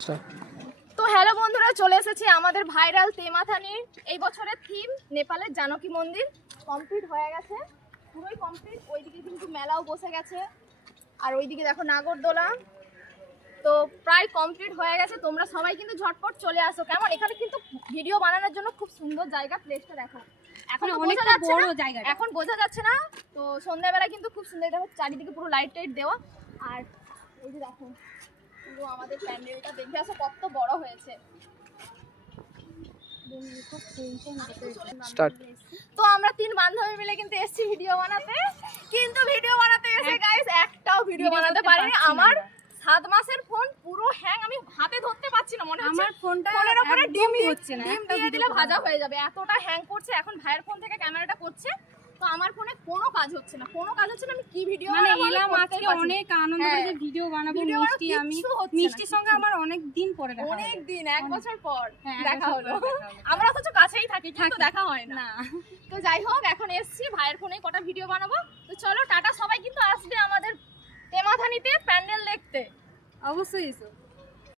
তো হ্যালো বন্ধুরা, চলে এসেছি আমাদের ভাইরাল তেমাথানির এই বছরের থিম নেপালের জানকী মন্দির। কমপ্লিট হয়ে গেছে, পুরোই কমপ্লিট। ওইদিকে কিন্তু মেলাও বসে গেছে, আর ওইদিকে দেখো নাগরদোলা। তো প্রায় কমপ্লিট হয়ে গেছে। তোমরা সবাই কিন্তু ঝটপট চলে আসো। কেমন, এখানে কিন্তু ভিডিও বানানোর জন্য খুব সুন্দর জায়গা। প্লেসটা দেখো, এখন বোঝা যাচ্ছে না, এখন বোঝা যাচ্ছে না। তো সন্ধ্যাবেলা কিন্তু খুব সুন্দর দেখো, চারিদিকে পুরো লাইট টাইট দেওয়া। আর এই যে দেখো পুরো আমাদের প্যান্ডেলটা দেখে আসো কত বড় হয়েছে। তো আমরা তিন বান্ধবী মিলে কিন্তু এসেছি ভিডিও বানাতে, কিন্তু ভিডিও বানাতে এসে গাইস একটাও ভিডিও বানাতে পারিনি। আমার 7 মাসের ফোন পুরো হ্যাং, আমি হাতে ধরতে পারছি না, মনে হচ্ছে আমার ফোনটা ফোনের উপরে ডিম হচ্ছে না, ডিম দিয়ে দিলে ভাজা হয়ে যাবে, এতটা হ্যাং করছে। এখন ভাইয়ের ফোন থেকে ক্যামেরাটা করছে, তো আমার ফোনে কোনো কাজ হচ্ছে না, আমি কি ভিডিও মানে বানাবো? এলাম আজকে অনেক আনন্দ করে যে ভিডিও বানাবো। মিষ্টি, আমি মিষ্টির সঙ্গে আমার অনেক দিন পরে দেখা, অনেক দিন, 1 বছর পর হ্যাঁ, দেখা হলো। আমরা অথচ কাছেই থাকি, কিন্তু দেখা হয় না। না। তো যাই হোক, এখন এসছি ভাইয়ের ফোনে কটা ভিডিও বানাবো। তো চলো টাটা, সবাই কিন্তু আসবে আমাদের তেমাথানিতে প্যান্ডেল দেখতে। অবশ্যই এসো।